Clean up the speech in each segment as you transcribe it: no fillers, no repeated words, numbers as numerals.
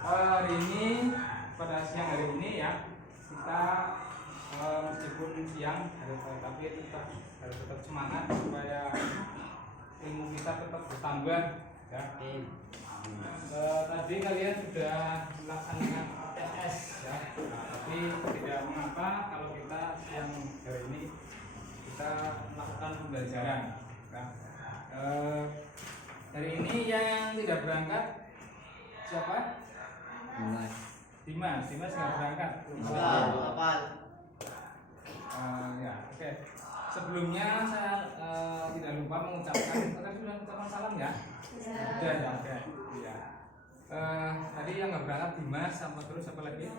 Hari ini pada siang hari ini ya kita meskipun siang tapi harus tetap semangat supaya ilmu kita tetap bertambah ya. Tadi kalian sudah melaksanakan tes ya, tapi tidak mengapa kalau kita siang hari ini kita melakukan pembelajaran ya. Hari ini yang tidak berangkat siapa? Dimas nggak berangkat. Ya, oke. Sebelumnya saya tidak lupa mengucapkan, tadi sudah mengucapkan salam ya? Sudah ya, oke. Ya. Tadi yang nggak berangkat Dimas sama terus apa lagi?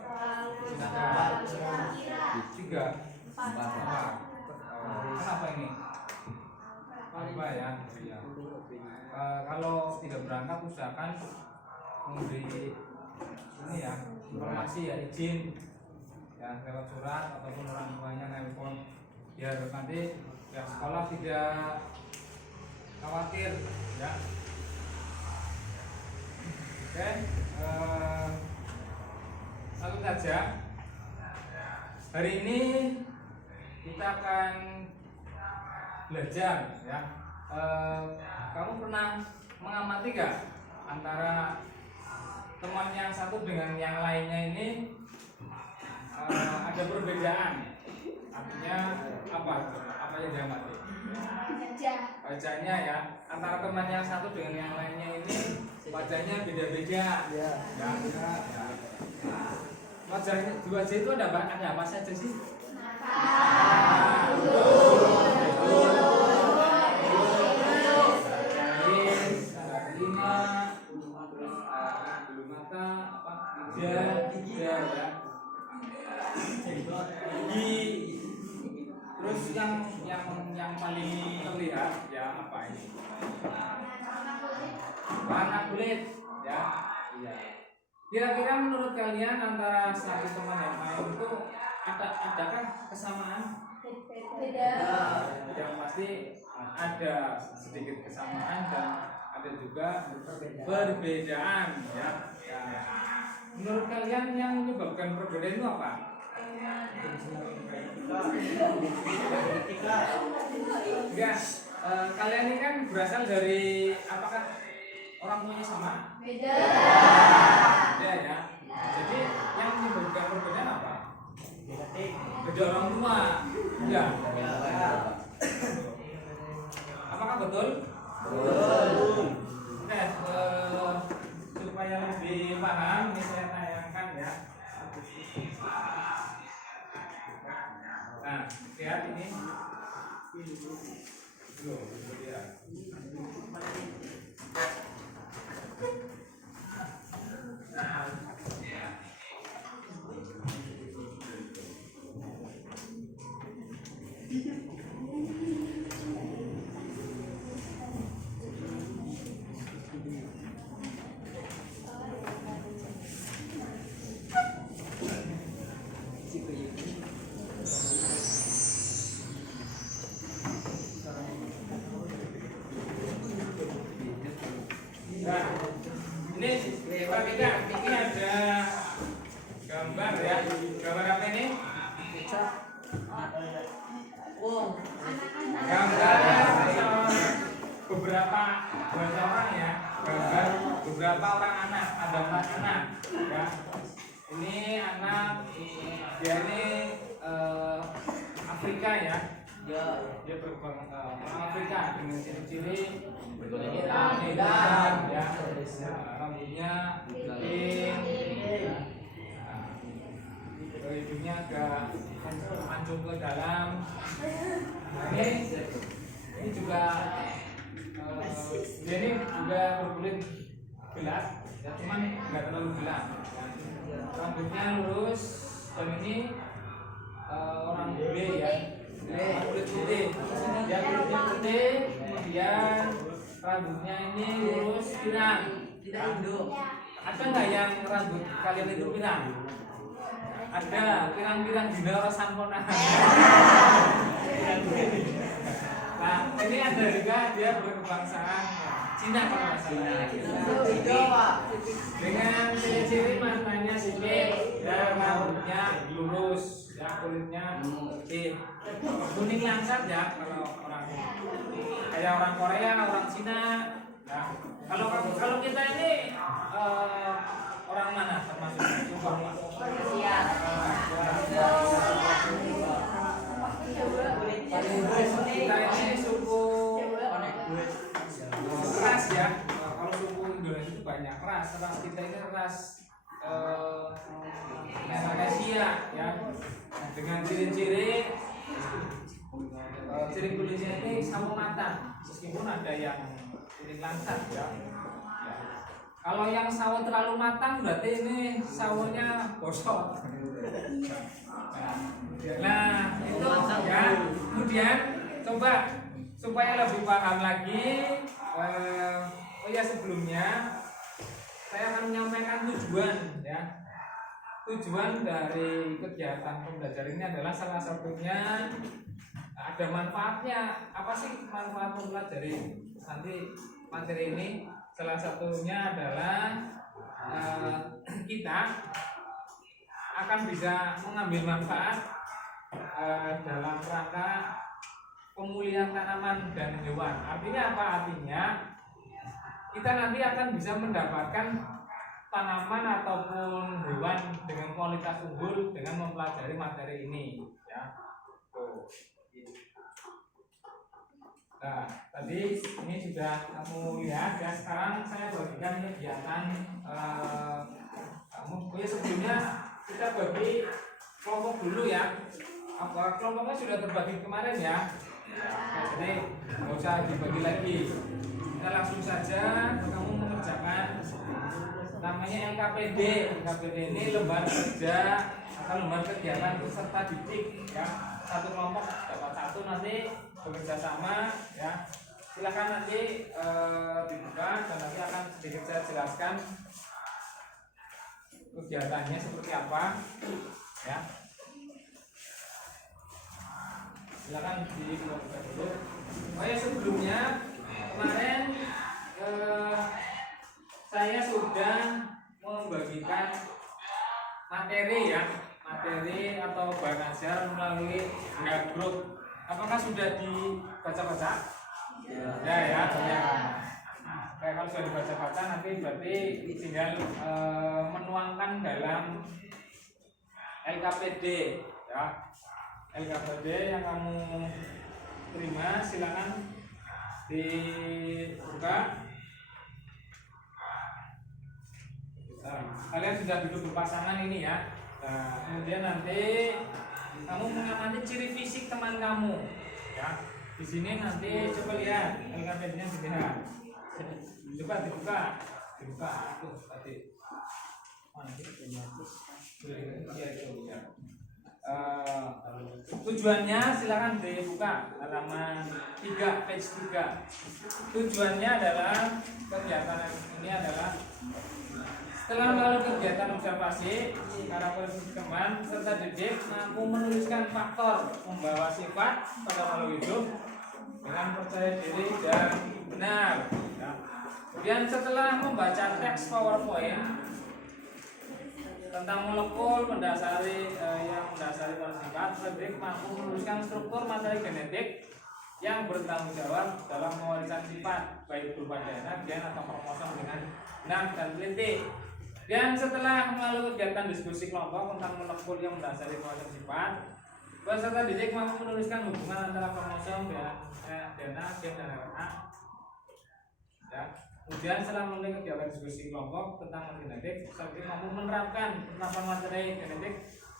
Silakan. 3, 4. Kenapa ini? Apa ya? Ya. Kalau tidak berangkat usahakan memberi ini ya informasi ya, izin ya lewat surat ataupun orang tuanya nelpon biar nanti ya sekolah tidak khawatir ya. Oke, langsung saja. Hari ini kita akan belajar ya. Kamu pernah mengamati gak antara teman yang satu dengan yang lainnya ini ada perbedaan? Artinya apa? Apa yang diamati? Wajahnya ya. Antara teman yang satu dengan yang lainnya ini wajahnya beda-beda. Ya. Wajahnya di wajah itu ada apa saja sih? Terus yang paling terlihat ya apa ini? Warna kulit ya. Iya. Kira-kira menurut kalian antara satu teman yang lain itu adakah kesamaan? Beda. Yang pasti ada sedikit kesamaan dan ada juga perbedaan ya. Menurut kalian yang menyebabkan perbedaan itu apa? Enggak, kalian ini kan berasal dari apakah orang tuanya sama? Beda. Beda ya. Jadi yang menyebabkan perbedaan apa? Beda orang tua. Enggak. Apakah betul? Betul. Oke, supaya lebih paham ini saya tayangkan ya. Nah, lihat ini. Nah, ini perhatikan, ini ada gambar ya. Gambar apa ini? Gambar beberapa orang ya. Gambar beberapa orang anak, ada 4 anak ya. Ini anak, dia ini Afrika ya. Dia berkembang orang Afrika dengan ciri-ciri hitam ya, rambutnya putih, hidungnya agak mancung ke dalam. Nah, ini juga dia ini juga berkulit gelap ya, cuman nggak terlalu gelap ya. Rambutnya lurus dan ini orang bule ya, kulit putih. Dia kulitnya putih, kemudian rambutnya ini lurus pirang. Ada nggak yang rambut kalian itu pirang? Ada, pirang-pirang di daerah Sampona. Nah, ini ada juga dia berkebangsaan Cina kalau nggak salah. Dengan ciri-ciri rambutnya lurus, ya kulitnya kuning langsat ya kalau orang kayak orang Korea, orang Cina. Ya. Kalau kita ini orang mana termasuk suku Asia? Kita ini suku ras ya. Kalau suku Indonesia itu banyak ras. Ras kita ini ras Malaysia ya. Dengan ciri-ciri kulitnya ini sawo matang, meskipun ada yang kuning langsat ya. Kalau yang sawo terlalu matang berarti ini sawonya gosok. Nah itu ya. Kemudian coba supaya lebih paham lagi, sebelumnya saya akan menyampaikan tujuan ya. Tujuan dari kegiatan pembelajaran ini adalah salah satunya ada manfaatnya. Apa sih manfaat mempelajari nanti materi ini? Salah satunya adalah kita akan bisa mengambil manfaat dalam rangka pemulihan tanaman dan hewan. Artinya apa? Artinya kita nanti akan bisa mendapatkan tanaman ataupun hewan dengan kualitas unggul dengan mempelajari materi ini ya. Nah, tadi ini sudah kamu lihat ya. Sekarang saya bagikan kegiatan kamu. Sebelumnya kita bagi kelompok dulu ya. Apa kelompoknya sudah terbagi kemarin ya? Nah, jadi nggak usah dibagi lagi. Kita langsung saja kamu mengerjakan namanya LKPD. LKPD ini lembar kerja atau lembar kegiatan peserta didik ya. Satu kelompok dapat satu, nanti bekerja sama ya. Silakan nanti dibuka dan nanti akan sedikit saya jelaskan kegiatannya seperti apa ya. Silakan dibuka dulu. Sebelumnya kemarin saya sudah membagikan materi ya, materi atau bahan ajar melalui grup. Apakah sudah dibaca-baca? Ya. Kalau sudah dibaca-baca nanti berarti tinggal menuangkan dalam LKPD ya. LKPD yang kamu terima silakan dibuka. Kalian sudah duduk berpasangan ini ya. Nah, kemudian nanti kamu mengamati ciri fisik teman kamu ya. Di sini nanti coba lihat LKPD-nya dilihat. Coba dibuka. Tuh tadi. Tujuannya silakan dibuka halaman 3 page 3. Tujuannya adalah kegiatan ini adalah setelah melalui kegiatan observasi karakter teman serta didik mampu menuliskan faktor membawa sifat pada makhluk hidup dengan percaya diri dan benar ya. Kemudian setelah membaca teks PowerPoint tentang molekul mendasari yang mendasari pada sifat, didik mampu menuliskan struktur materi genetik yang bertanggung jawab dalam mewarisan sifat baik berupa DNA, gen atau kromosom dengan benar dan teliti. Dan setelah melalui kegiatan diskusi kelompok tentang molekul yang mendasari proses sifat, peserta didik mampu menuliskan hubungan antara kromosom dan DNA, gen dan RNA. Ya. Kemudian setelah melalui kegiatan diskusi kelompok tentang genetik, peserta didik mampu menerapkan penerapan materi genetik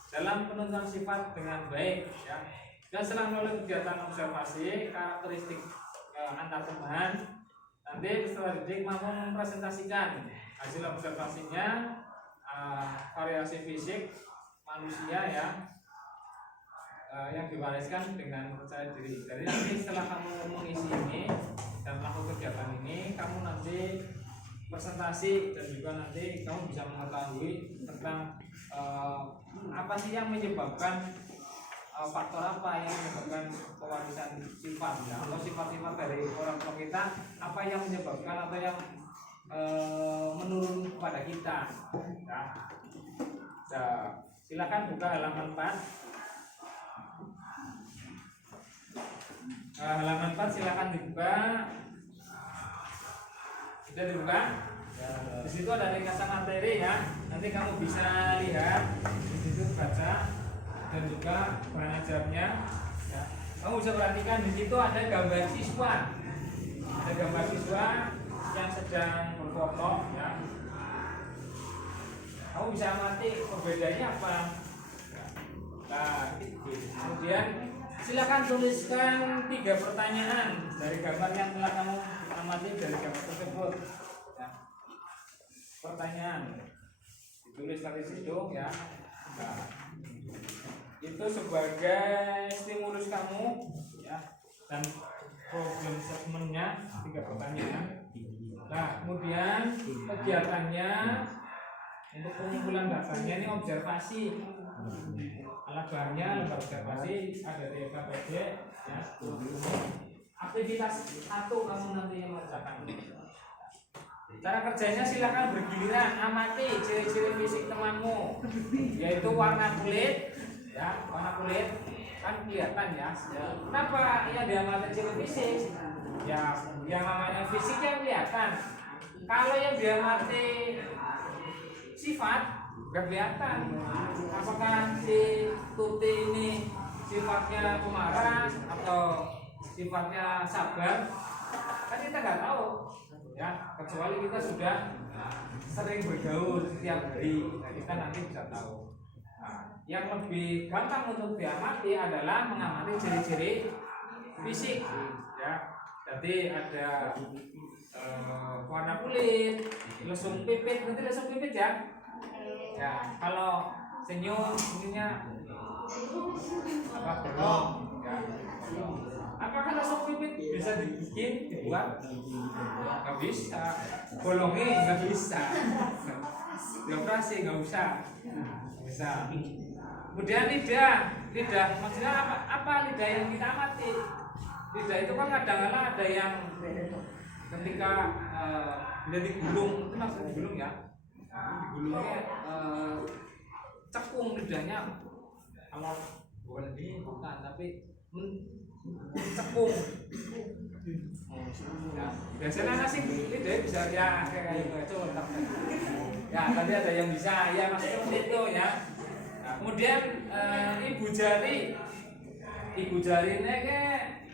dalam penentuan sifat dengan baik. Ya. Dan setelah melalui kegiatan observasi karakteristik antar teman, nanti peserta didik mampu mempresentasikan hasil observasinya, variasi fisik manusia ya, yang diwariskan dengan percaya diri. Jadi nanti setelah kamu mengisi ini dan melakukan kegiatan ini, kamu nanti presentasi dan juga nanti kamu bisa mengetahui tentang apa sih yang menyebabkan faktor apa yang menyebabkan pewarisan sifat ya, atau sifat-sifat dari orang tua kita, apa yang menyebabkan atau yang menurun kepada kita ya. Silakan buka halaman 4. Halaman 4 silakan dibuka. Sudah dibuka? Di situ ada ringkasan materi ya. Nanti kamu bisa lihat di situ, baca dan juga pengajarnya. Ya. Kamu bisa perhatikan di situ ada gambar siswa. Ada gambar siswa yang sedang berfoto ya. Kamu bisa amati perbedaannya apa. Nah, kemudian silakan tuliskan 3 pertanyaan dari gambar yang telah kamu amati dari gambar tersebut. Ya. Pertanyaan ditulis dari situ ya. Nah, itu sebagai stimulus kamu ya, dan problem statementnya 3 pertanyaan. Nah, kemudian kegiatannya untuk pengumpulan datanya ini observasi. Alat bahannya lembar observasi ada di KPD ya. Aktivitas 1 kamu nanti yang mengerjakan. Cara kerjanya silakan bergiliran, amati ciri-ciri fisik temanmu, yaitu warna kulit ya, warna kulit kan kelihatan ya. Kenapa ya diamati ciri fisik? Ya, yang namanya fisiknya kelihatan. Kalau yang diamati sifat nggak kelihatan. Apakah si Tuti ini sifatnya pemarah atau sifatnya sabar? Kan kita nggak tahu ya, kecuali kita sudah sering bergaul setiap hari. Nah, kita nanti bisa tahu. Nah, yang lebih gampang untuk diamati adalah mengamati ciri-ciri fisik ya. Jadi ada warna kulit, lesung pipit, nanti lesung pipit ya. Ya, kalau senyum ininya apa bolong ya. Apakah lesung pipit bisa dibuat? Nggak bisa. Bolongnya nggak bisa. Dioperasi nggak usah. Bisa. Kemudian lidah maksudnya apa lidah yang kita amati? Lidah itu kan kadang-kadang ada yang ketika bila digulung, itu maksudnya digulung ya. Digulungnya cekung lidahnya. Kalau bukan ini bukan, tapi cekung. Ya, biasanya nasi lidah bisa ya kayak gitu lengkap. Ya, tadi ada yang bisa ya maksudnya itu ya. Nah, kemudian ibu jari ini kayak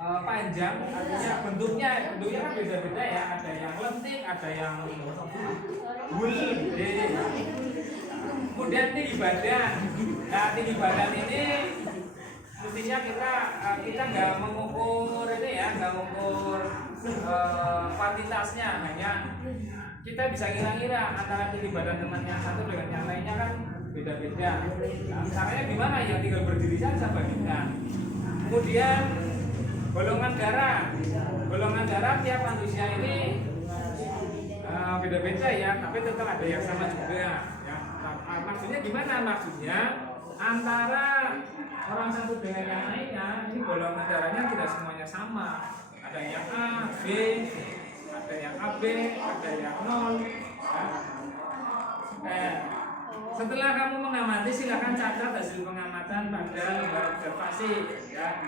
panjang, artinya bentuknya kan beda-beda ya. Ada yang lentik, ada yang bulat. Kemudian tinggi badan. Nah, tinggi badan ini mestinya kita nggak mengukur ini ya, nggak mengukur kuantitasnya, hanya kita bisa kira-kira antara tinggi badan teman yang satu dengan yang lainnya kan beda-beda. Nah, caranya gimana ya? Tinggal berdiri saja bandingkan. Kemudian golongan darah tiap manusia ini beda-beda ya, tapi tetap ada yang sama juga ya. Maksudnya gimana? Maksudnya antara orang satu dengan yang lainnya ini golongan darahnya tidak semuanya sama. Ada yang A, B, ada yang AB, ada yang 0 ya. Setelah kamu mengamati, silakan catat hasil pengamatan pada lembar observasi ya.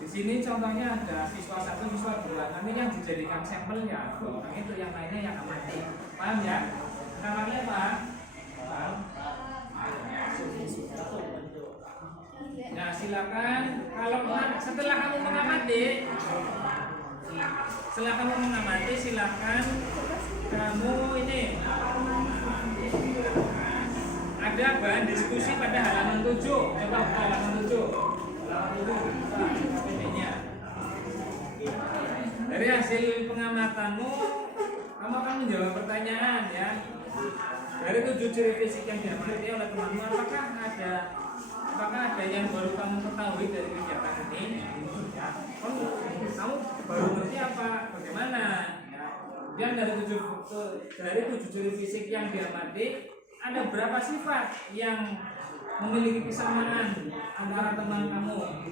Di sini contohnya ada siswa 1, siswa 2. Nanti yang dijadikan sampelnya orang itu, yang lainnya yang amati. Paham ya? Namanya apa? Paham? Nah, silakan setelah kamu mengamati, silakan kamu ini ada bahan diskusi pada halaman 7. Coba halaman 7. Dari hasil pengamatanmu, kamu akan menjawab pertanyaan ya. Dari 7 ciri fisik yang diamati oleh temanmu, apakah ada yang baru kamu ketahui dari kegiatan ini? Ya. Kamu baru ngerti apa? Bagaimana? Ya. Dan dari 7 ciri fisik yang diamati, ada berapa sifat yang memiliki kesamaan antara teman kamu?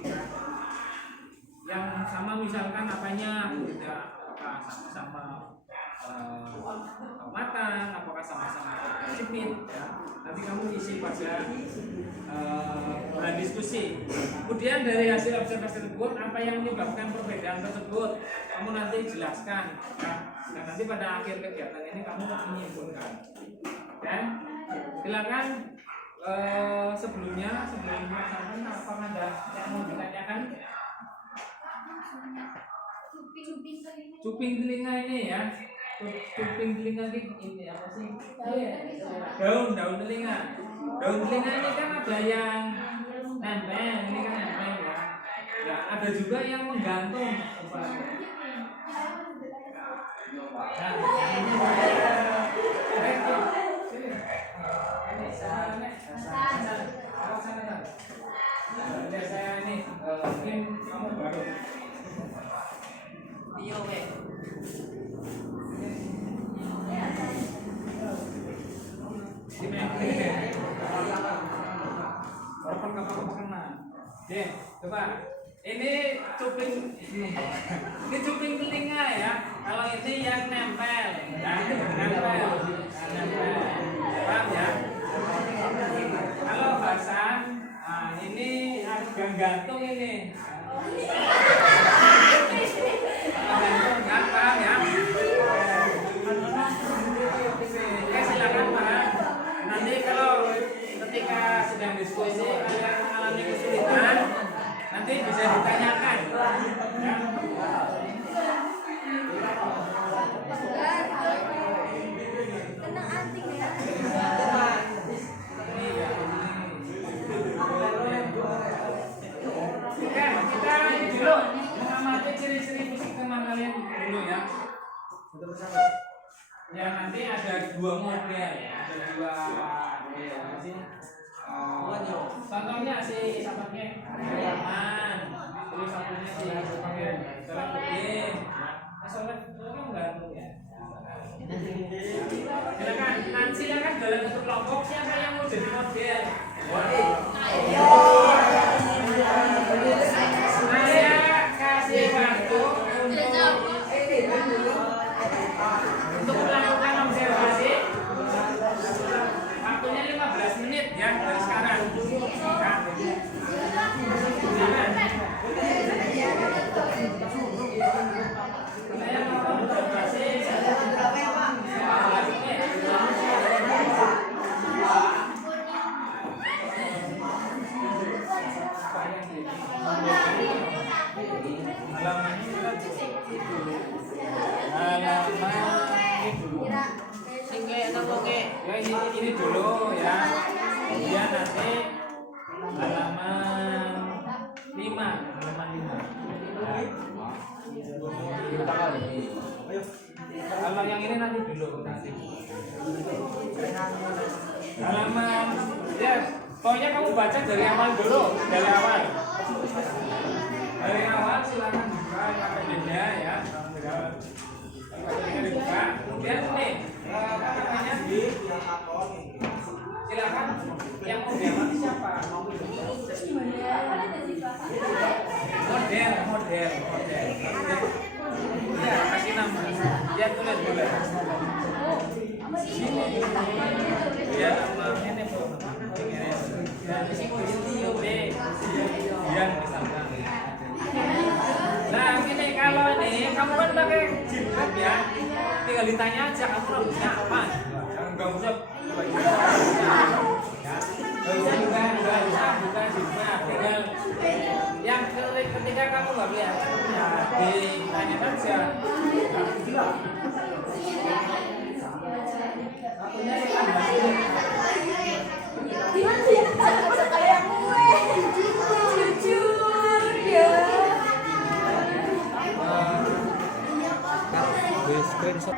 Yang sama misalkan apanya? Ya, apakah sama-sama matang? Apakah sama-sama sipit? Ya. nanti kamu isi pada bahan diskusi. Kemudian dari hasil observasi tersebut, apa yang menyebabkan perbedaan tersebut kamu nanti jelaskan. Dan nanti pada akhir kegiatan ini kamu menyimpulkan. Dan silakan sebelum melaksanakan apakah ada yang mau ditanyakan? Cuping telinga ini ya. Cuping telinga ini apa sih? Daun telinga. Daun telinga ini kan ada yang nempel, ini kan nempel ya. Ya, ada juga yang menggantung. Saya ini mungkin kamu baru. Iya, Pak. Coba ini cuping telinga ya. Kalau ini yang nempel, paham ya? Kalau basah, ini agak gantung ini. Gantung, nggak paham ya? Oke, silakan Pak. Nanti kalau ketika sedang diskusi kalian mengalami kesulitan, nanti bisa ditanyakan. Ya. Kena anting ya. Oke, kita ini dulu mengamati ciri-ciri fisik teman kalian dulu ya. Ya nanti ada dua model, ada dua apa sih? Contohnya si sahabatnya aman, terus satunya si sahabatnya jalan putih. Soalnya kan gantung ya. Silakan dalam bentuk kelompok siapa yang mau jadi model? Saya kasih waktu untuk melakukan observasi. Waktunya 15 menit ya dari sekarang. Saya mau observasi. Ini dulu ya. Kemudian nanti halaman 5. Kalau yang ini nanti dulu nanti. Halaman ya, pokoknya kamu baca dari awal dulu, dari awal. Dari awal silakan buka pakai meja ya. Dibuka. Kemudian nih katanya silakan yang mau diamati siapa? Model. Ya, kasih nama. Ya tulis dulu. Sini. Ya, namanya nih Bu. Di sini yang disambung. Nah, gini kalau ini kamu kan pakai jilbab ya. Tinggal ditanya aja kamu rambutnya apa. Enggak usah enggak usah buka jilbab. Tinggal yang ketika kamu nggak kelihatan ya ditanya saja. Kayak gue jujur ya. Screenshot.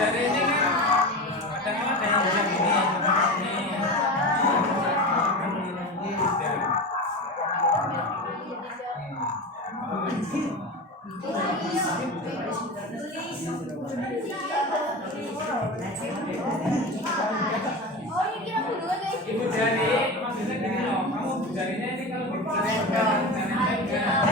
Jari ini kan kadang-kadang ada yang bisa gini. Ibu jari maksudnya gini loh, kamu jarinya ini kalau dipegang, jangan pegang.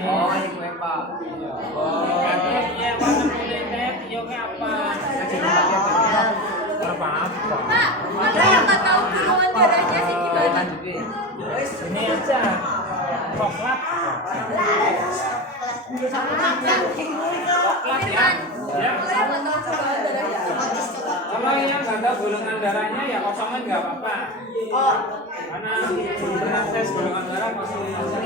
Oh, ini kue Pak. Oh, iya, warna kuning teh, yoga apa? Berapa apa? Pak, ada yang nggak tahu golongan darahnya sih gimana? Ini aja, coklat. Coklat ya. Ya. Saya nggak tahu golongan darahnya. Kalau yang nggak tahu golongan darahnya ya kosongan nggak apa-apa. Oh, Karena dengan tes golongan darah kosongan aja.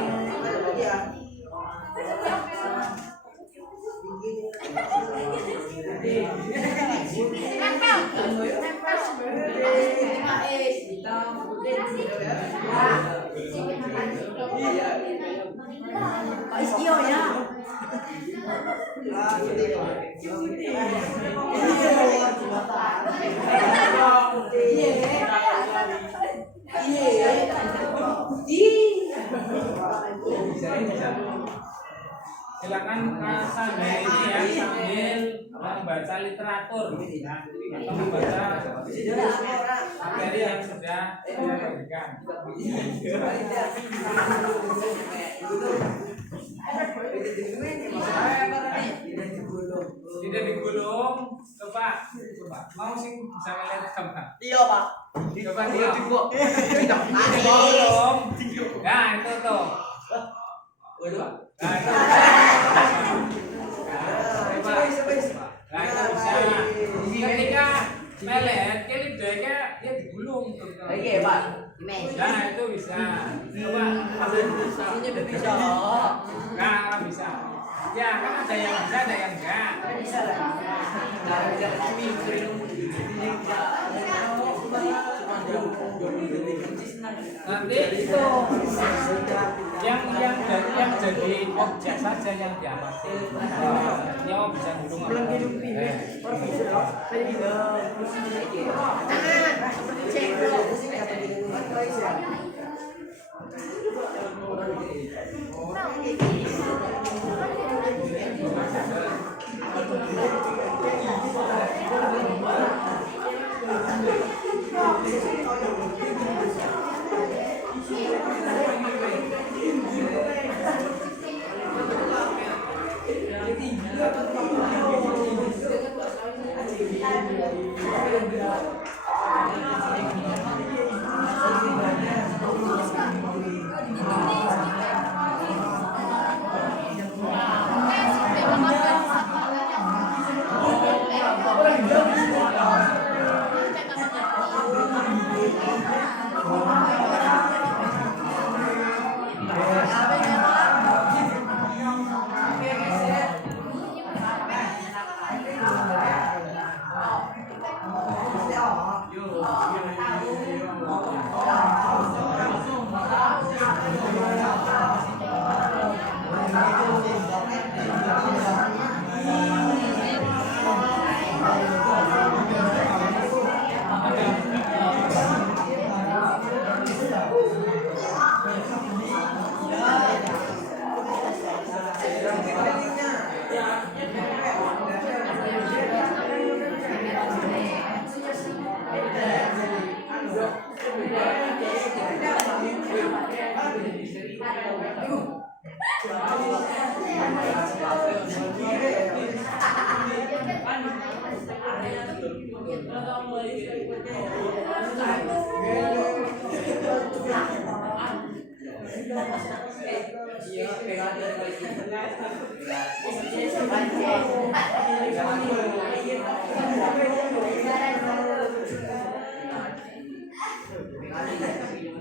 Iyo ya. silakan sambil ini ya, sambil membaca literatur atau membaca materi yang sudah saya bagikan. Tidak digulung, coba mau sih bisa melihat gambar. Iya Pak. Coba dia digulung. digulung. Nah itu tuh. Nah itu. Nah itu bisa. Ketika melet, kelip deka dia digulung. Oke Pak. Nah itu bisa. Coba. Bisa. Nah bisa. Ya kan ada yang bisa, ada yang enggak. Bisa lah. Nanti itu yang jadi objek saja yang diamati. Dia bisa gulung apa?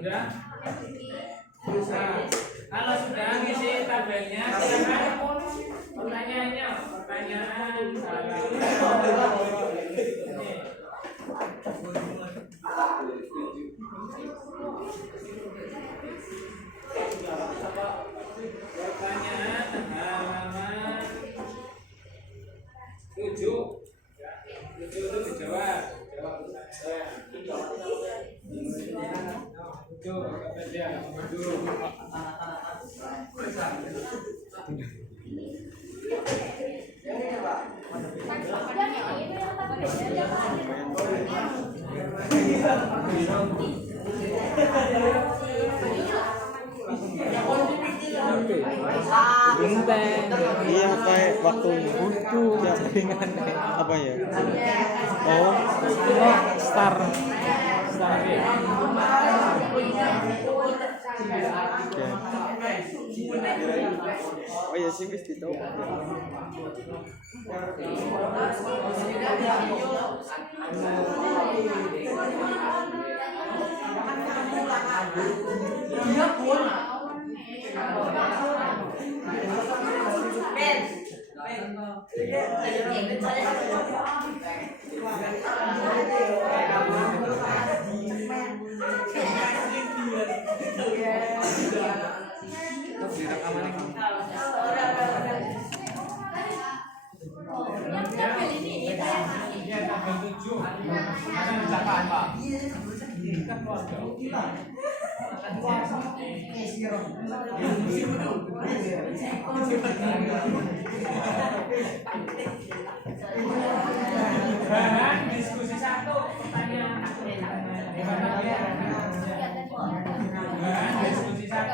Sudah? Nah, kalau sudah ngisi tabelnya, silakan pertanyaannya. Pertanyaan pertanyaan halaman 7 itu dijawab. Iya kayak waktu ya ringan apa ya? Oh, star. Oh ya sih mesti tahu. Bahan diskusi 1 pertanyaan. Bahan diskusi 1. Tak-takai yang kata-kata Bahan diskusi 1.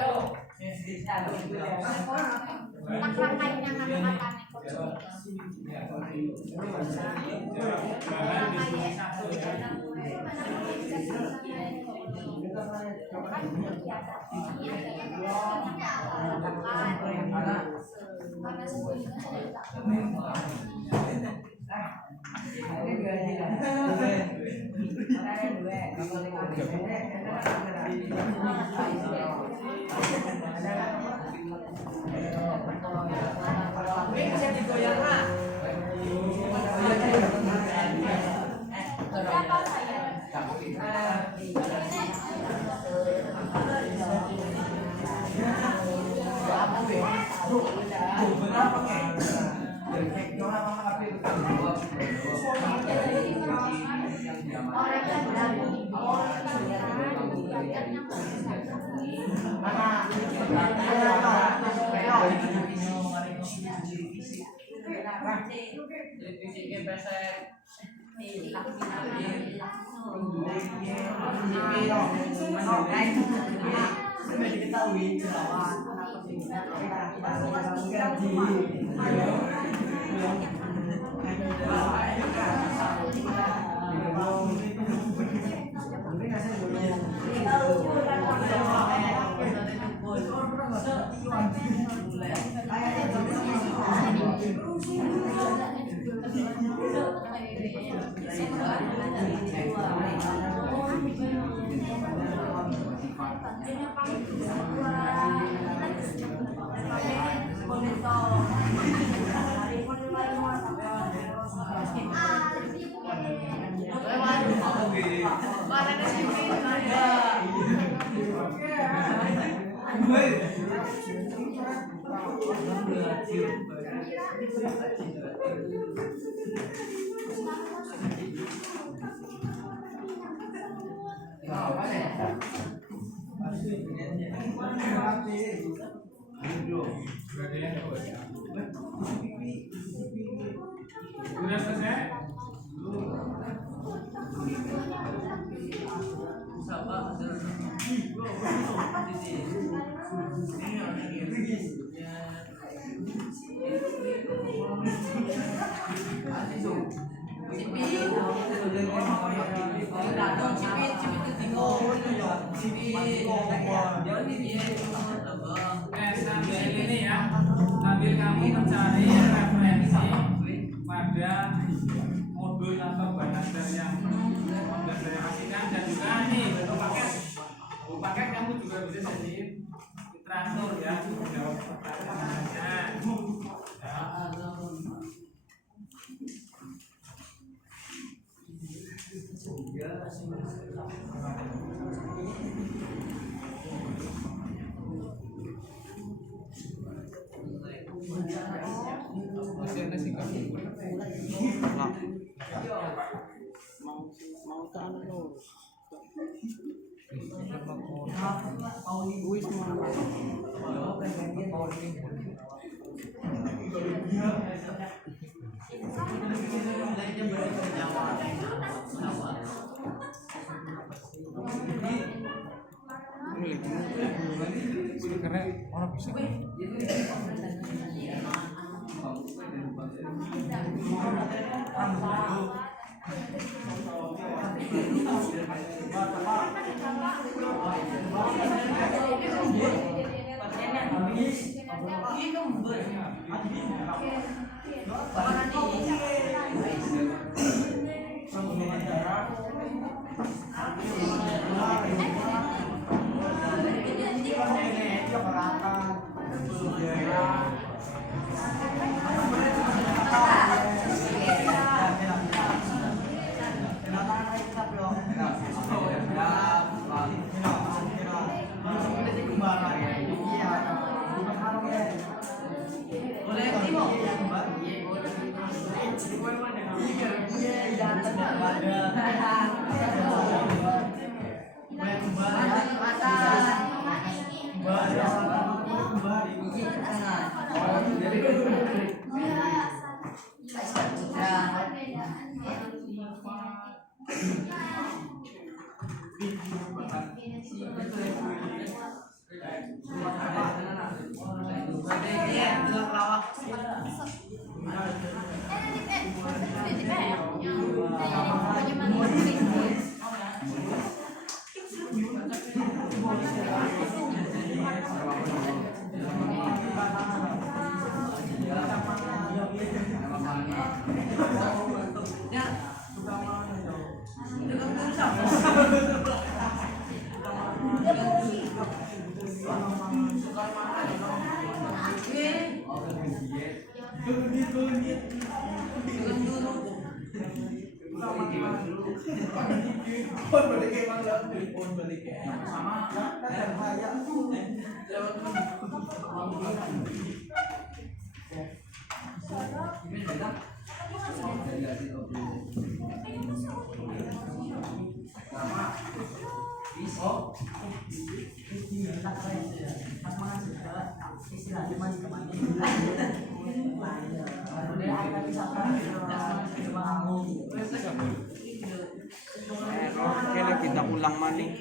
Sudah selesai? Sambil ini ya, sambil kamu mencari referensi pada modul atau belajar yang belajar kasihkan, dan juga nih bentuk paket kamu juga bisa jadi teratur ya, jawab pertanyaannya. Mau tahan lo. Wis karena orang bisa Kailan kita ulang maning.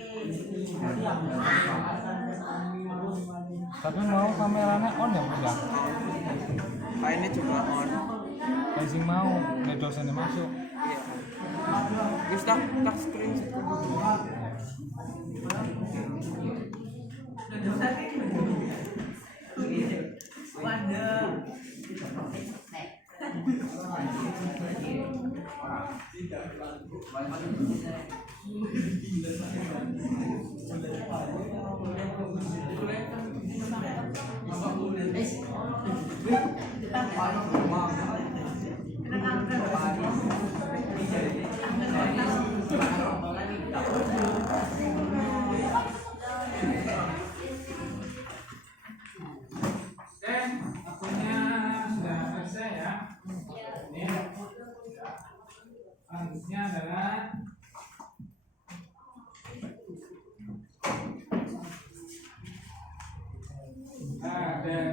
Tapi mau kameranya on ya udah. Lainnya juga on. Sing mau nek dosennya masuk. Iya. Wis tak screenshot dulu. Akunnya sudah selesai ya. Ini selanjutnya adalah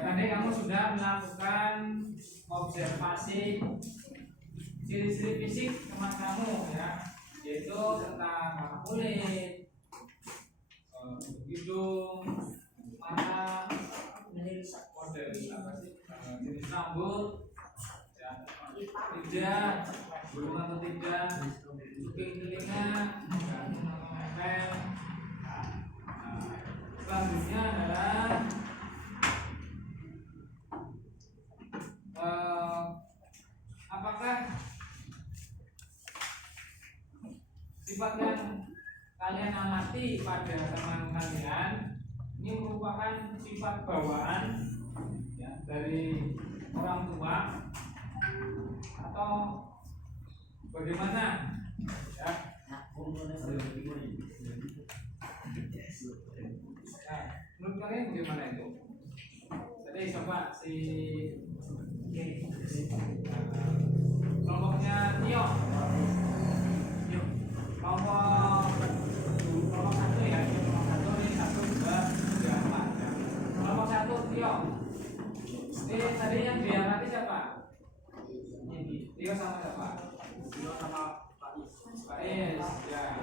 tadi kamu sudah melakukan observasi ciri-ciri fisik teman kamu ya, yaitu tentang warna kulit, hidung, mata, model apa sih, jenis rambut, ya, tidak, belum atau tidak, kuping telinga, nempel. Selanjutnya adalah apakah sifat yang kalian amati pada teman kalian ini merupakan sifat bawaan ya, dari orang tua atau bagaimana ya? Nah, menurut kalian bagaimana itu? Jadi coba si kelompoknya Tio, kelompok satu ya, kelompok satu ini 1, 2, 3, 4 ya. Kelompok satu Tio, ini tadi yang diamati siapa? Tio sama siapa? Tio sama Pak Is ya.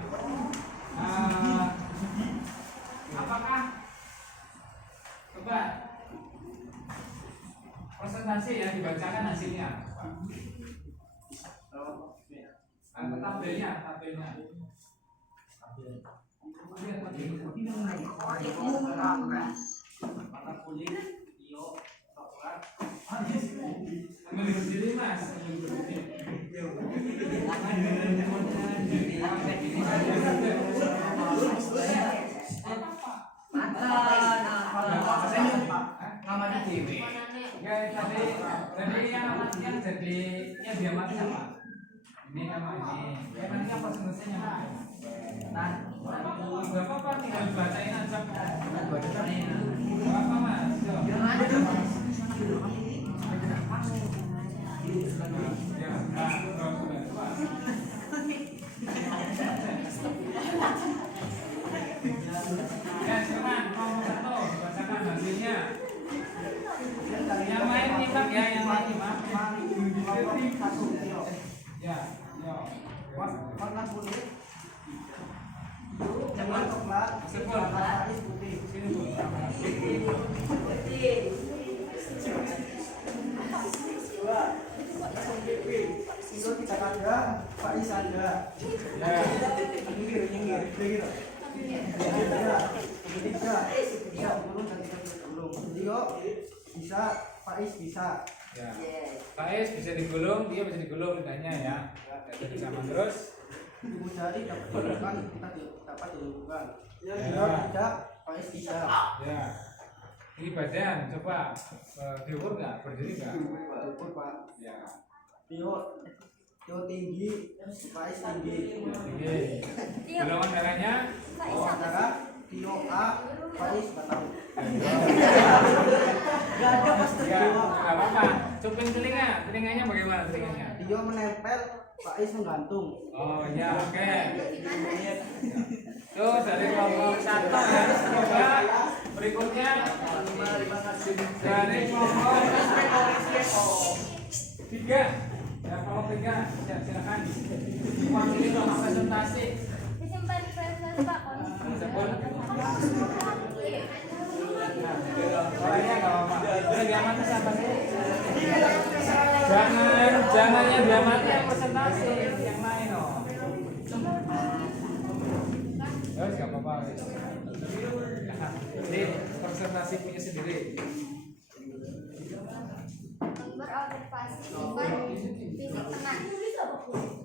Apakah coba presentasi ya, dibacakan hasilnya tabelnya mata kulit Tio coklat ambil berdiri mas tadi yang jadi yang diamati apa? Ini sama ini. Ya nanti apa selesainya? Nah, berapa apa tinggal bacain aja. Berapa mas? Ya, nah, ya, silakan nomor 1 bacakan hasilnya. Yang lain nyimak ya, yang lain nyimak. Ya, ya. Warna kulit jangan coklat, putih. putih. Sini, Bu. Faiz ada. Ya. Nyinggir, gitu. Tiga, bisa digulung dan tidak bisa digulung. Tio bisa, Faiz bisa. Ya. Faiz bisa digulung, dia bisa digulung lidahnya ya. Jadi sama terus. Ibu jari dapat dilumpuhkan, kita dapat dilumpuhkan. Ya. Tio tidak, Faiz bisa. Ya. Ini badan coba diukur nggak? Berdiri nggak? Ukur Pak. Ya. Tio tinggi, Faiz tinggi. Oke. Golongan darahnya Bawah darah, Tio A, Faiz nggak tahu. Nggak ada pas nggak apa-apa. Cuping telinganya bagaimana telinganya? Tio menempel, Faiz menggantung. Oh ya, oke. Tuh dari kelompok 1 ya. Coba berikutnya dari kelompok 3. Ya, kelompok 3. Ya, silakan. Wakili kelompok presentasi. Disimpan presentasi Pak. Sebut. Soalnya nggak apa-apa. Udah diamati siapa sih? Jangan yang diamati yang presentasi, yang lain oh. Ya, nggak apa-apa. Jadi presentasi punya sendiri. Berobservasi sifat fisik teman.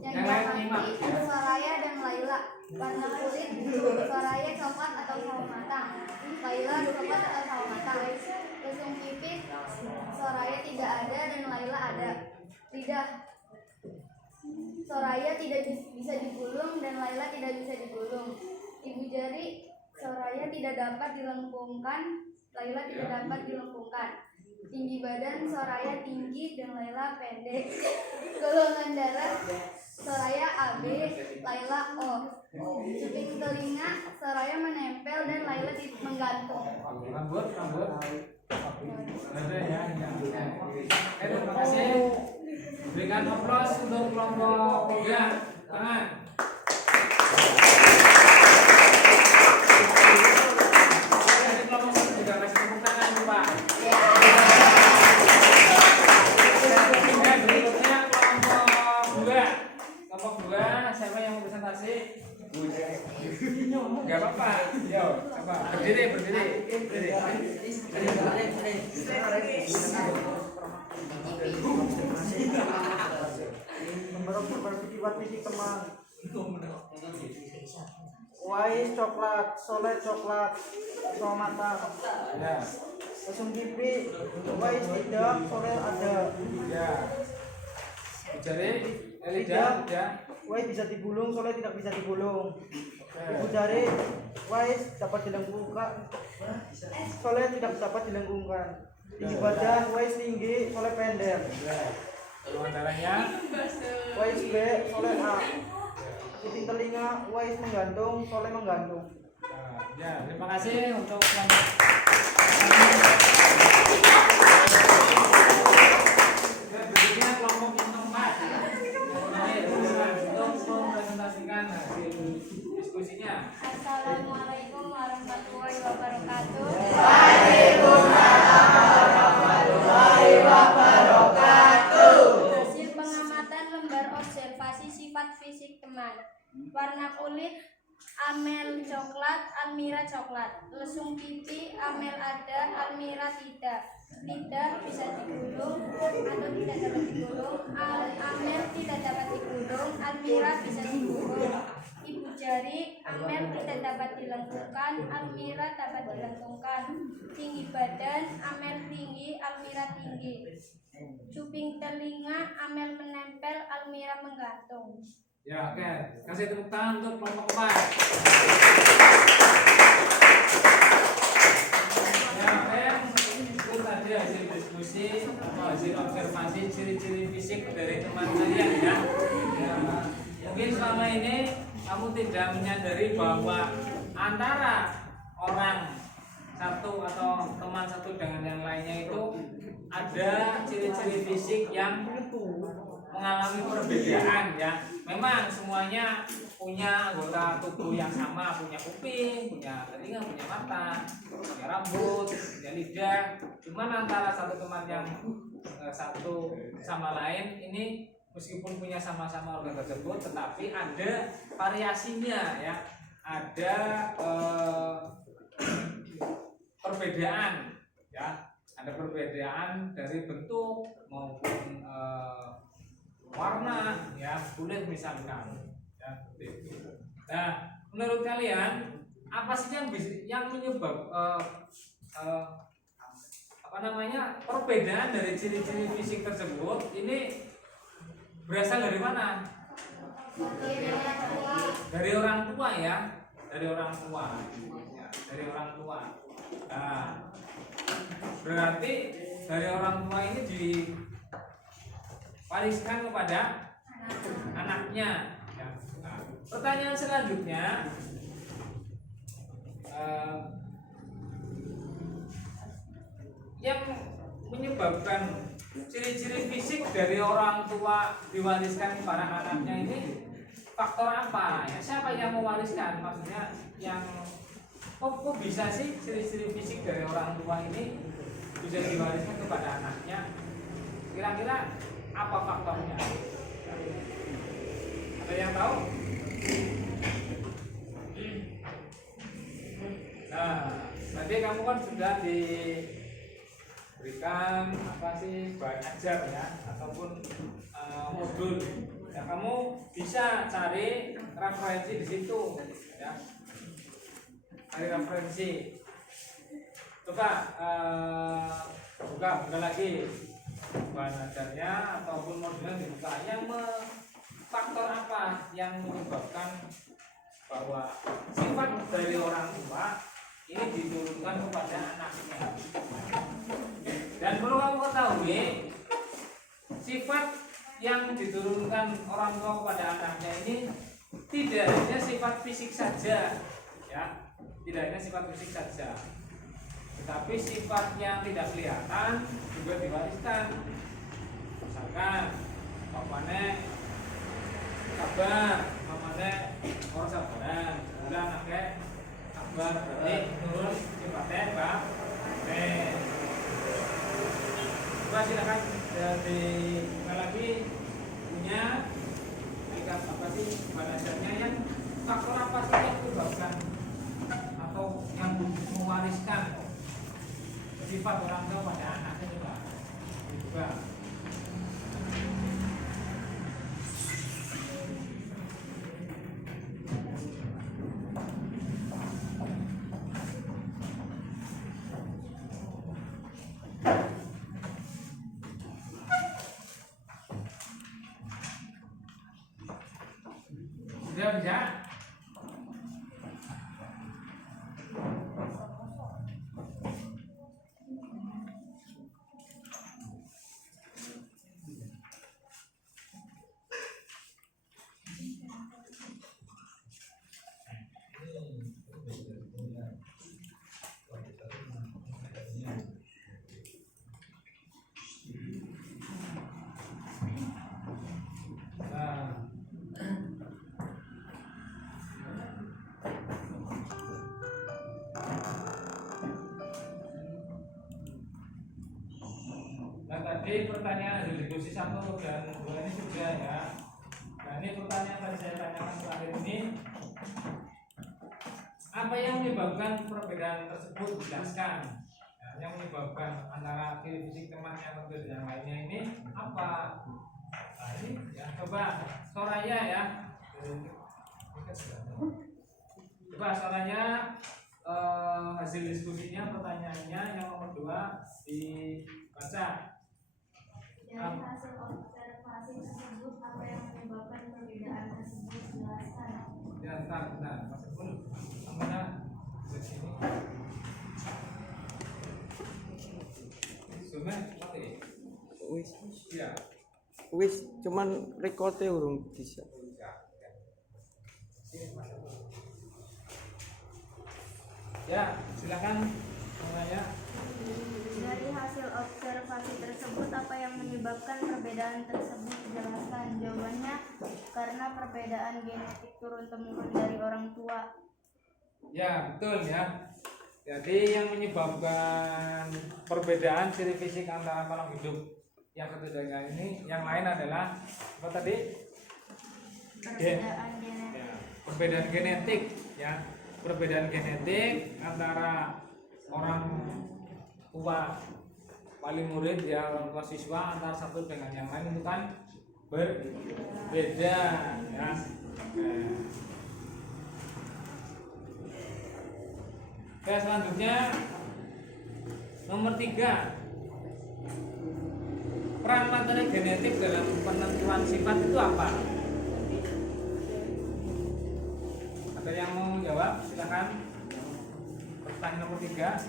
Yang Yang lain nyimak, diamati ya. Soraya dan Laila. Warna kulit Soraya coklat atau sawo matang. Laila coklat atau sawo matang. Lesung pipis Soraya tidak ada dan Laila ada. Lidah Soraya tidak bisa digulung dan Laila tidak bisa digulung. Ibu jari Soraya tidak dapat dilengkungkan, Laila tidak dapat dilengkungkan. Tinggi badan Soraya tinggi dan Laila pendek. Golongan darah Soraya AB, Laila O. Cuping telinga Soraya menempel dan Laila menggantung. Rambut. Ada ya. Terima kasih. Berikan aplaus untuk kelompok 3. Tangan. Dari kelompok 1 juga kasih tepuk tangan Pak. Dan berikutnya kelompok 2. Siapa yang mau presentasi? Gak apa-apa. Yo, coba berdiri. Memperobservasi sifat fisik teman. Faiz coklat, Soleh coklat, sawo matang. Ya. Lesung pipi, Faiz tidak, Soleh ada. Ya. Jari, lidah. Faiz bisa digulung, Soleh tidak bisa digulung. Ibu jari, Faiz dapat dilengkungkan, Soleh tidak dapat dilengkungkan. Tinggi badan, Faiz tinggi, Soleh pendek. Golongan darahnya. Faiz B, Soleh A. Cuping telinga, Faiz menggantung, Soleh menggantung. Ya, terima kasih untuk kelompok. Berikutnya kelompok yang keempat. Untuk mempresentasikan hasil diskusinya. Assalamualaikum warahmatullahi wabarakatuh. Hasil pengamatan lembar observasi sifat fisik teman. Warna kulit Amel coklat, Almira coklat. Lesung pipi Amel ada, Almira tidak. Lidah bisa digulung atau tidak dapat digulung. Amel tidak dapat digulung, Almira bisa digulung. Ibu jari Amel tidak dapat dilengkungkan, Almira dapat dilengkungkan. Tinggi badan Amel tinggi, Almira tinggi. Cuping telinga Amel menempel, Almira menggantung. Ya, oke. Kasih tepuk tangan untuk kelompok 4. Ya, oke. Itu tadi hasil diskusi atau hasil observasi ciri-ciri fisik dari teman kalian ya. Ya. Mungkin selama ini kamu tidak menyadari bahwa antara orang satu atau teman satu dengan yang lainnya itu ada ciri-ciri fisik yang mengalami perbedaan ya. Memang semuanya punya anggota tubuh yang sama, punya kuping, punya telinga, punya mata, punya rambut, punya lidah. Cuman antara satu teman yang satu sama lain ini meskipun punya sama-sama organ tersebut, tetapi ada variasinya ya, ada perbedaan ya, ada perbedaan dari bentuk maupun warna ya, kulit misalkan ya, seperti itu. Nah, menurut kalian apa sih yang menyebab perbedaan dari ciri-ciri fisik tersebut ini berasal dari mana? Dari orang tua ya, dari orang tua. Ya, dari orang tua. Nah, berarti dari orang tua ini diwariskan kepada anaknya. Ya. Nah, pertanyaan selanjutnya, yang menyebabkan ciri-ciri fisik dari orang tua diwariskan kepada anaknya ini faktor apa ya? Siapa yang mewariskan? Maksudnya yang kok bisa sih ciri-ciri fisik dari orang tua ini bisa diwariskan kepada anaknya? Kira-kira apa faktornya? Ada yang tahu? Nah, tadi kamu kan sudah diberikan apa sih bahan ajar ya, ataupun modul. Ya, kamu bisa cari referensi di situ ya. Cari referensi. Coba buka lagi bahan ajarnya ataupun modulnya dibuka. Faktor apa yang menyebabkan bahwa sifat dari orang tua ini diturunkan kepada anaknya? Dan perlu kamu ketahui, sifat yang diturunkan orang tua kepada anaknya ini tidak hanya sifat fisik saja, ya, tidak hanya sifat fisik saja, tetapi sifat yang tidak kelihatan juga diwariskan. Misalkan, bapaknya sabar, mamanya orang sabaran, udah anaknya sabar, berarti turun sifatnya bang. Coba silakan dibuka lagi punya apa sih balasannya, yang faktor apa sih yang menyebabkan atau yang mewariskan sifat orang tua pada anaknya, coba dibuka. Sudah bisa? Nah, tadi pertanyaan dari diskusi 1 dan 2 ini sudah ya. Nah, ini pertanyaan tadi saya tanyakan terakhir ini, apa yang menyebabkan perbedaan tersebut? Dijelaskan. Nah, yang menyebabkan antara ciri fisik teman yang satu dan yang lainnya ini apa? Nah, ini ya, coba Soraya ya. Coba Soraya, hasil diskusinya, pertanyaannya yang nomor 2 dibaca. Dari hasil observasi tersebut, apa yang menyebabkan perbedaan tersebut? Jelaskan. Ya, benar. Masuk dulu. Mana di sini? Sudah mati. Wis. Ya. Wis cuman recordnya urung bisa. Ya, silakan Soraya. Dari hasil observasi tersebut, apa yang menyebabkan perbedaan tersebut? Jelaskan. Jawabannya, karena perbedaan genetik turun-temurun dari orang tua. Ya, betul ya. Jadi yang menyebabkan perbedaan ciri fisik antara makhluk hidup yang ketiganya ini yang lain adalah apa tadi? Perbedaan genetik. Ya, perbedaan genetik ya. Perbedaan genetik antara orang tua wali murid ya, orang tua siswa antara satu dengan yang lain itu kan berbeda ya. Oke, selanjutnya nomor 3, peran materi genetik dalam penentuan sifat itu apa? Ada yang mau jawab? Silakan. Pertanyaan nomor 3.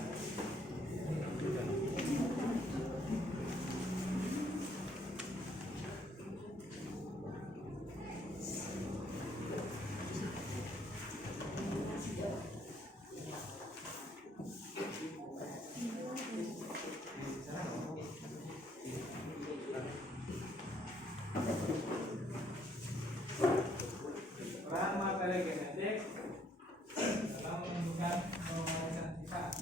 Peran materi genetik dalam menentukan pemeriksaan sifat.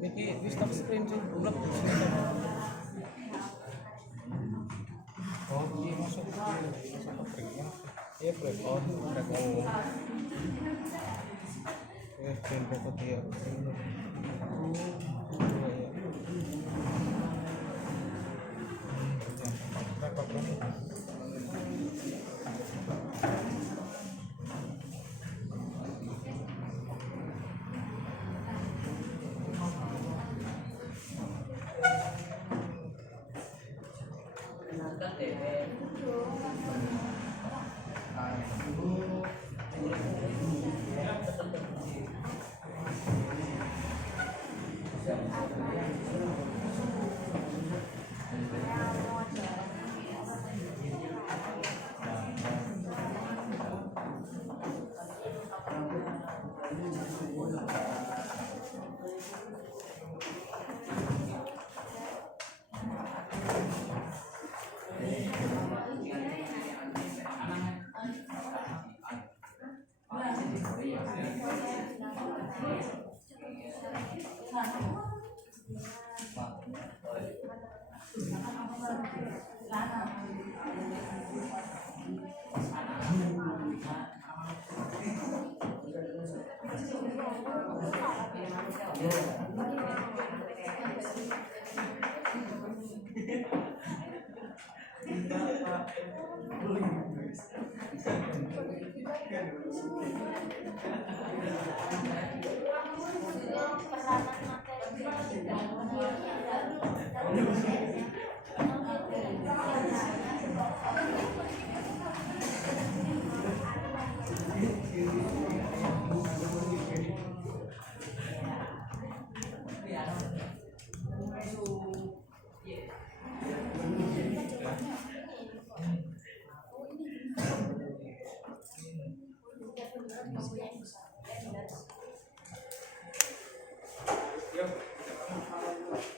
Niki stop screen sih, blok. Oh, ini masuk breaknya. Iya break on, break on. Screen foto dia. Yuk.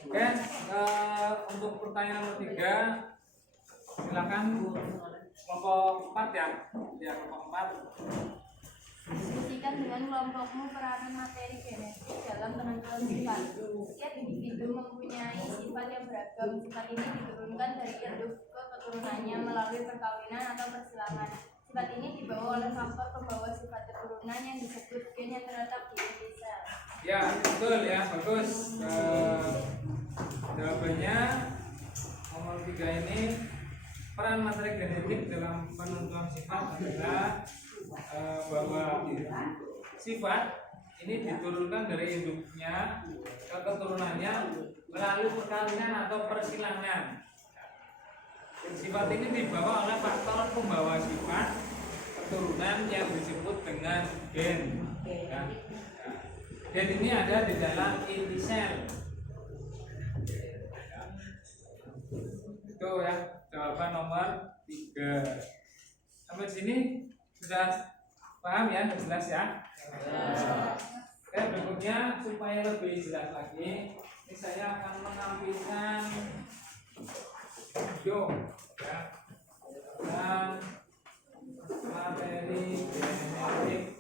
Oke, untuk pertanyaan nomor 3 silakan kelompok 4 ya. Ya, kelompok 4. Diskusikan dengan kelompokmu peranan materi genetik dalam penentuan sifat. Setiap individu mempunyai sifat yang beragam. Sifat ini diturunkan dari induk ke keturunannya melalui perkawinan atau persilangan. Sifat ini dibawa oleh faktor pembawa sifat keturunan yang disebut gen yang terletak di inti sel. Ya, betul ya, bagus. Jawabannya nomor 3 ini, peran materi genetik dalam penentuan sifat adalah bahwa sifat ini diturunkan dari induknya ke keturunannya melalui perkawinan atau persilangan. Sifat ini dibawa oleh faktor pembawa sifat keturunan yang disebut dengan gen. Ya. Gen ini ada di dalam inti sel. Itu ya jawaban nomor 3. Sampai sini sudah paham ya, sudah jelas ya. Oke, berikutnya supaya lebih jelas lagi, ini saya akan menampilkan video ya tentang materi genetik.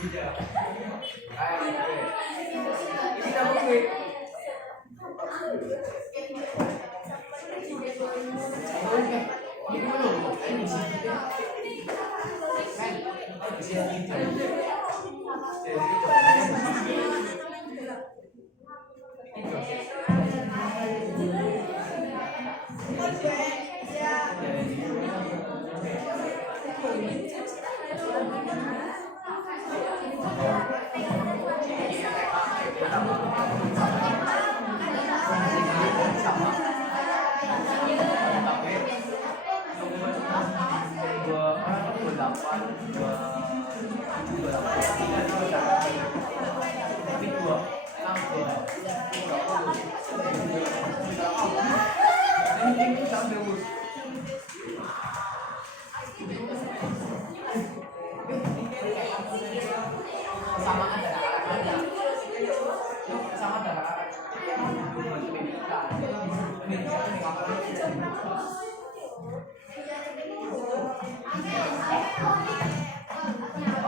Tidak. gue.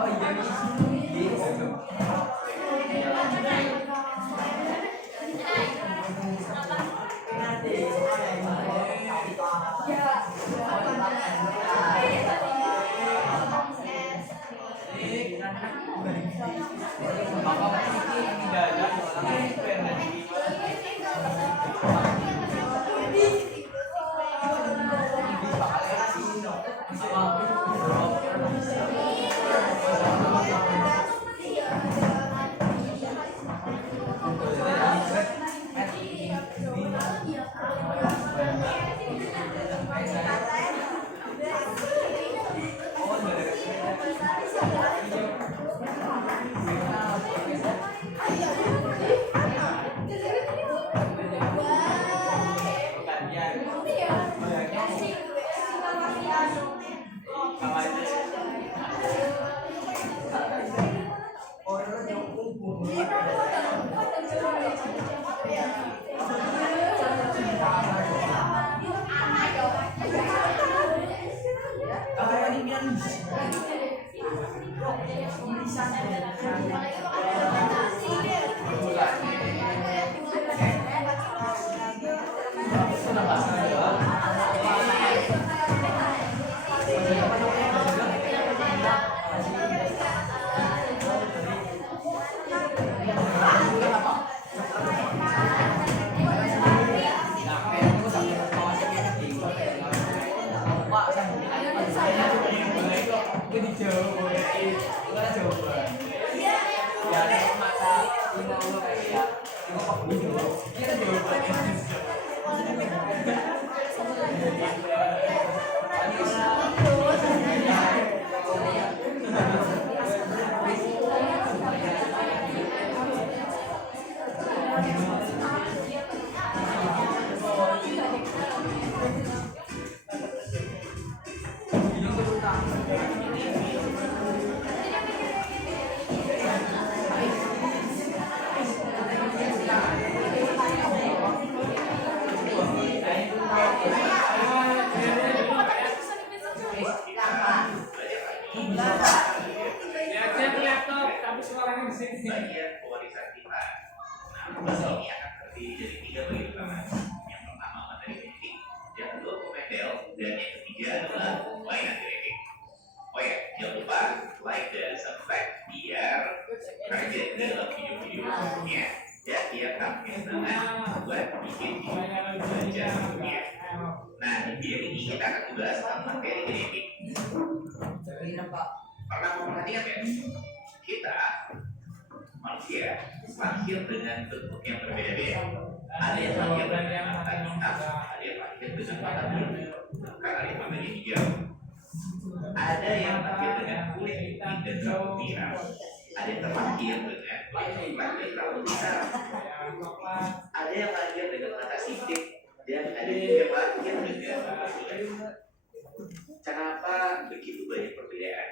Oh iya Ya cek laptop tapi suaranya di sini. Bagian pewarisan kita. Nah, bahasa ini akan terdiri dari 3 bagian utama. Yang pertama materi genetik, yang kedua pemodel, dan yang ketiga adalah layanan genetik. Oh ya, jangan lupa like dan subscribe biar rajin dalam video-video berikutnya. Dan biar kami semangat buat bikin video belajar berikutnya. Nah, di video ini kita akan membahas tentang materi genetik. Pernah memperhatikan ya? Kita manusia lahir dengan bentuk yang berbeda-beda. Ada yang lahir dengan mata hitam, ada yang lahir dengan mata biru, bahkan ada yang matanya hijau. Ada yang lahir dengan kulit putih dan rambut pirang. Ada yang terlahir dengan kulit coklat dan rambut hitam. Ada yang lahir dengan mata sipit dan ada juga yang lahir dengan mata kulit. Kenapa begitu banyak perbedaan?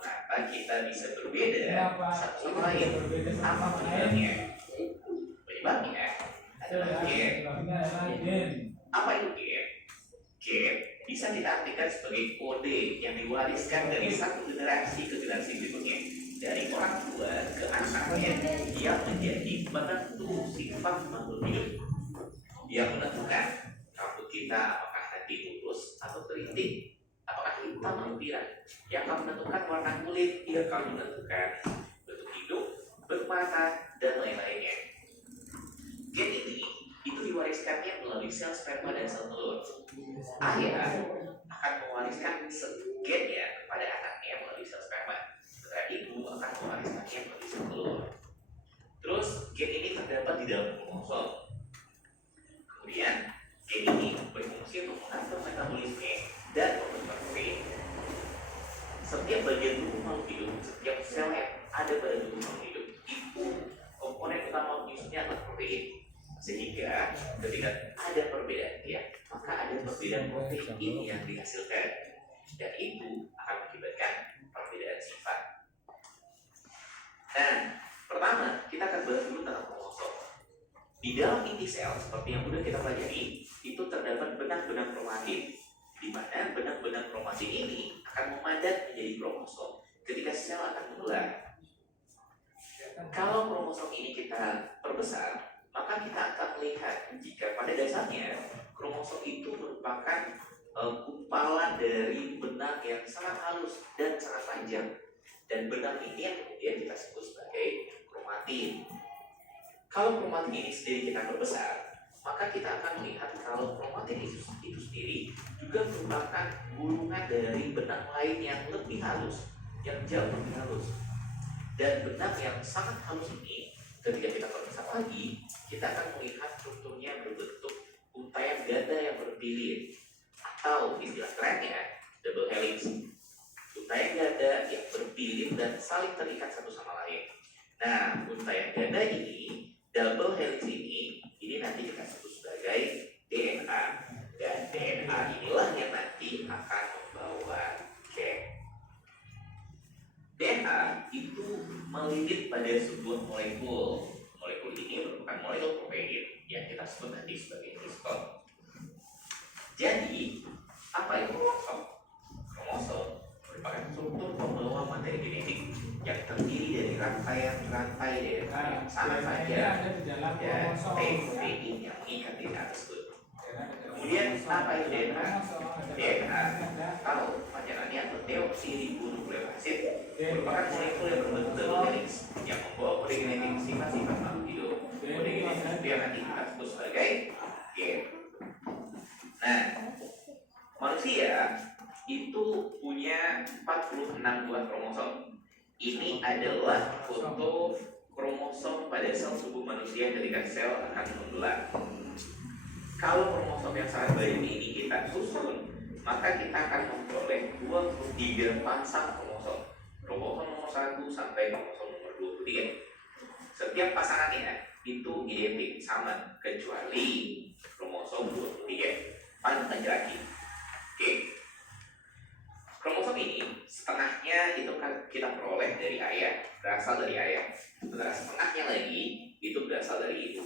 Mengapa kita bisa berbeda satu sama lain? Apa penyebabnya? Penyebabnya adalah gen. Apa itu gen? Gen bisa kita artikan sebagai kode yang diwariskan dari satu generasi ke generasi berikutnya. dari orang tua ke anaknya yang menjadi penentu sifat makhluk hidup, yang menentukan rambut kita apakah nanti lurus atau keriting, apakah hitam atau pirang, yang akan menentukan warna kulit, yang akan menentukan bentuk hidup, bentuk mata, dan lain-lainnya. Gen ini itu diwariskannya melalui sel sperma dan sel telur. Ayah akan mewariskan gennya kepada anaknya melalui sel sperma, dan ibu akan mewariskannya melalui sel telur. Terus gen ini terdapat di dalam kromosom. Kemudian gen ini berfungsi untuk mengatur metabolisme dan membentuk protein. Setiap bagian tubuh makhluk hidup, setiap sel yang ada pada tubuh makhluk hidup itu komponen utama nyusunnya adalah protein. Sehingga ketika ada perbedaan dia, maka ada perbedaan protein yang dihasilkan, dan itu akan mengakibatkan perbedaan sifat. Nah, pertama kita akan bahas dulu tentang kromosom. Di dalam inti sel, seperti yang sudah kita pelajari, itu terdapat benang-benang kromatin, di mana benang-benang kromatin ini akan memadat menjadi kromosom ketika sel akan menular. Kalau kromosom ini kita perbesar, maka kita akan melihat jika pada dasarnya kromosom itu merupakan gumpalan dari benang yang sangat halus dan sangat panjang, dan benang ini yang kemudian kita sebut sebagai kromatin. Kalau kromatin ini sendiri kita perbesar, maka kita akan melihat kalau kromatin itu sendiri juga merupakan gulungan dari benang lain yang lebih halus, yang jauh lebih halus. Dan benang yang sangat halus ini, ketika kita perbesar lagi, kita akan melihat strukturnya berbentuk untaian ganda yang berbilir, atau istilah kerennya double helix. Untaian ganda yang berbilir dan saling terikat satu sama lain. Nah, untaian ganda ini, double helix ini nanti kita sebut sebagai DNA, dan DNA inilah yang nanti akan membawa gen. DNA itu melilit pada sebuah molekul. Molekul ini merupakan molekul protein yang kita sebut nanti sebagai histone. Jadi, apa itu kromosom? Kromosom merupakan struktur pembawa materi genetik yang terdiri dari rantaian-rantai DNA yang sangat panjang dan protein yang mengikat DNA tersebut. Kemudian apa itu DNA? DNA atau panjangannya atau deoksiribonukleik asid merupakan molekul yang berbentuk double helix yang membawa kode genetik sifat-sifat makhluk hidup. Kode genetik itu yang nanti kita sebut sebagai gen. Nah, manusia itu punya 46 buah kromosom. Ini adalah foto kromosom pada sel tubuh manusia ketika sel akan membelah. Kalau kromosom yang sangat banyak ini kita susun, maka kita akan memperoleh 23 pasang kromosom. Kromosom nomor 1 sampai kromosom nomor 23. Setiap pasangannya itu identik sama, kecuali kromosom 23 paling laki-laki. Oke. Kromosom ini setengahnya itu kan kita peroleh dari ayah, berasal dari ayah. Sementara setengahnya lagi itu berasal dari ibu.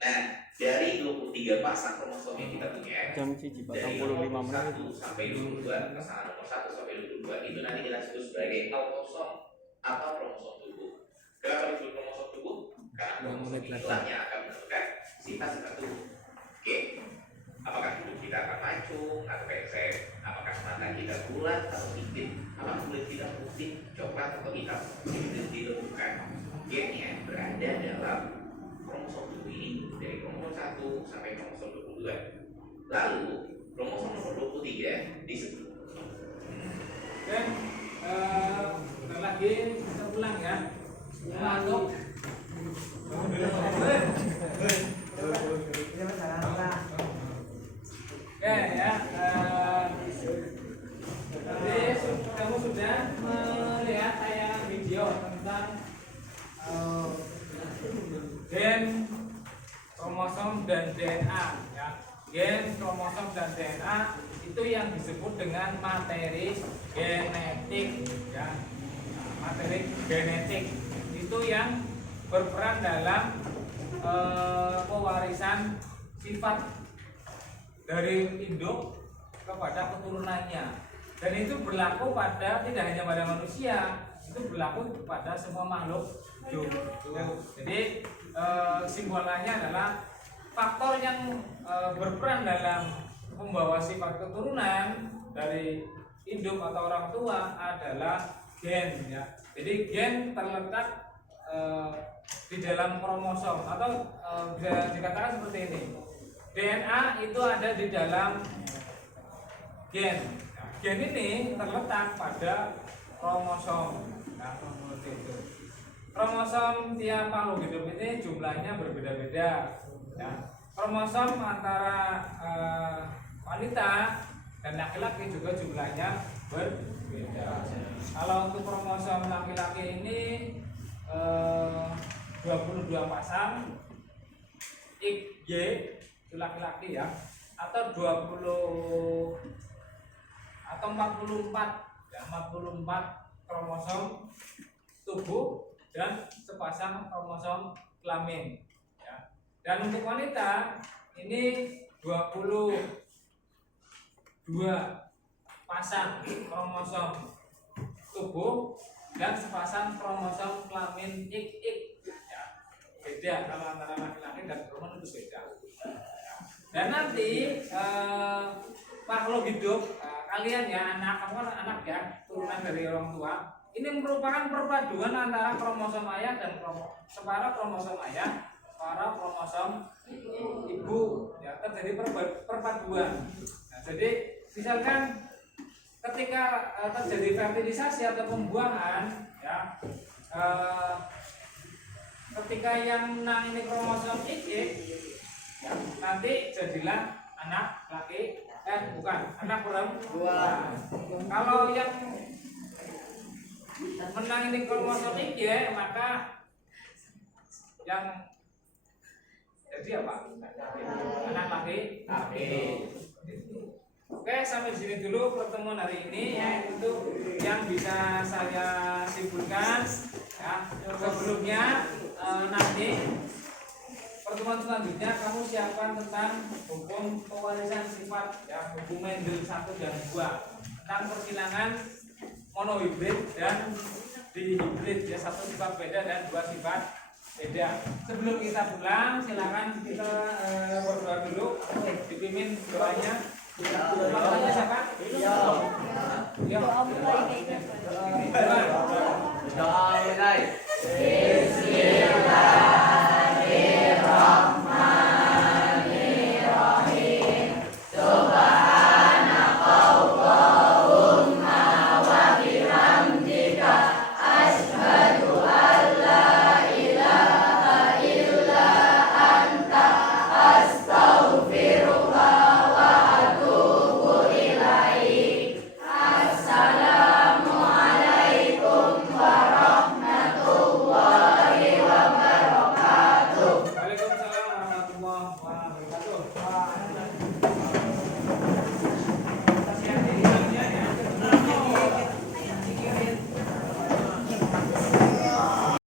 Nah, dari 23 pasang kromosom yang kita punya, dari nomor 1 sampai 22, pasangan nomor 1 sampai 22 itu nanti kita sebut sebagai autosom atau kromosom tubuh. Kenapa disebut kromosom tubuh? Karena kromosom inilah yang akan menentukan sifat-sifat tubuh. Oke, apakah hidup kita akan mancung atau pesek? Apakah mata kita bulat atau sipit? Apakah kulit kita putih, coklat atau hitam? Itu ditentukan. Gennya berada dalam kromosom tubuh ini dari kromosom 1 sampai kromosom 22. Lalu kromosom nomor 23 disebut. Dan bentar lagi kita pulang ya. Masuk. Oke ya. Jadi kamu sudah melihat tayangan video tentang gen, kromosom dan DNA ya. Gen, kromosom dan DNA itu yang disebut dengan materi genetik ya. Materi genetik itu yang berperan dalam pewarisan sifat dari induk kepada keturunannya, dan itu berlaku pada tidak hanya pada manusia, itu berlaku pada semua makhluk hidup. Jadi simbolannya adalah faktor yang berperan dalam membawa sifat keturunan dari induk atau orang tua adalah gen ya. Jadi gen terletak di dalam kromosom atau bisa dikatakan seperti ini. DNA itu ada di dalam gen. Nah, gen ini terletak pada kromosom. Nah, kromosom tiap makhluk hidup ini jumlahnya berbeda-beda. Ya. Kromosom antara wanita dan laki-laki juga jumlahnya berbeda. Kalau untuk kromosom laki-laki ini 22 pasang XY itu laki-laki ya, atau 20 atau 44 ya, 44 kromosom tubuh dan sepasang kromosom kelamin ya. Dan untuk wanita ini 22 pasang kromosom tubuh dan sepasang kromosom kelamin XX ya. Beda kalau antara laki-laki dan perempuan itu beda. Dan nanti makhluk hidup kalian ya, anak kamu kan anak ya, turunan dari orang tua, ini merupakan perpaduan antara kromosom ayah dan separa kromosom ayah, separa kromosom ibu ya, terjadi perpaduan. Nah, jadi misalkan ketika terjadi fertilisasi atau pembuahan ya, ketika yang menang ini kromosom XX ya, nanti jadilah anak laki anak perempuan. Kalau yang menang ini kromosom XY, maka yang jadi apa? Anak laki. Oke, sampai di sini dulu pertemuan hari ini ya, itu yang bisa saya simpulkan ya. Sebelumnya nanti pertemuan selanjutnya kamu siapkan tentang hukum pewarisan sifat ya, hukum Mendel 1 dan 2 tentang persilangan monohibrid dan dihibrid ya, satu sifat beda dan dua sifat beda. Sebelum kita pulang silakan kita berdoa dulu, dipimpin doanya. Doanya siapa? Doa mulai. Bismillah.